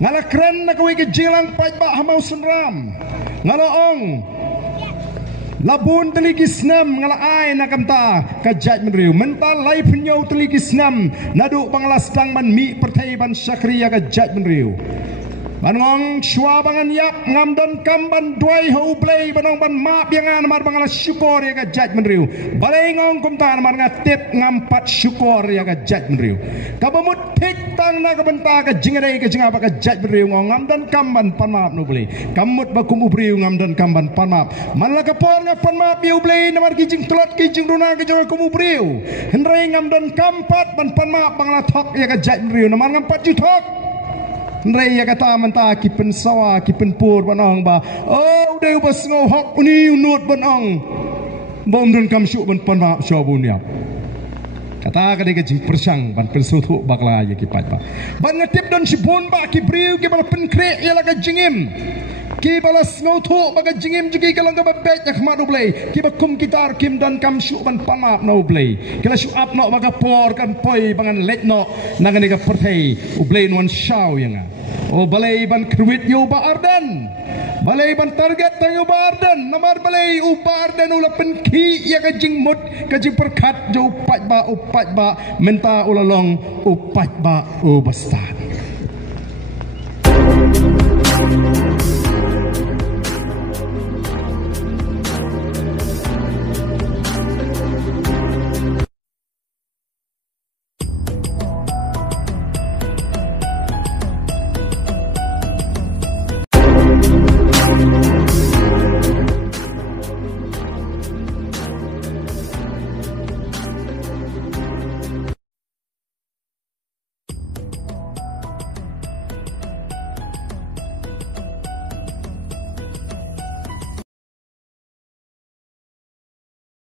ngala kren na kawi ke jilang pai ba hamau sunram ngala ong labun teligis nam ngala ai na kamta ka jaj menriu mental lai penyau teligis nam nadu panglas tang man mi pertai ban syakriya ka jaj menriu banong shwa bangan yap ngam don kamban duai ho play banong ban map yang an mar bangala syukur ya ka jaj menriu balai ngong kumta mar ngatip ngam pat syukur ya ka jaj menriu kabamut tik tang na ka benta ka jingare ka jingapa ka jaj menriu ngam don kamban pan map no play kamut bakum ubriu ngam don kamban pan map manla ka por nga pan map yu play na mar kijing telot kijing runa ka jora kum ubriu hendrai ngam don kampat ban pan map bangala thok ya ka jaj menriu na mar ngam pat ju thok Raya kata menta kipen sawa kipen pur banong ba oh deu bas ngau hok uni unut banong bom dun kam syuk ban pan syabun ya kata kadai gaji persang ban pensutu bakla ya kipat ba ban ngatip don sibun ba ki briu ki bal pen krek ya laga jingim ki balas ngau thu baga jingim jugi kalau ga babet yak madu blay ki bakum kitar kim dan kam syuk ban panap no blay kala syuk up no baga por kan poi bangan let no nangani ga perthai ublay nuan shaw yanga o balai ban krwit yu ba ardan balai ban target tayo ba ardan namar balai u ba ardan ula pen ki ya ga jing mut ka jing perkat jo upat ba menta ulalong upat ba u bastan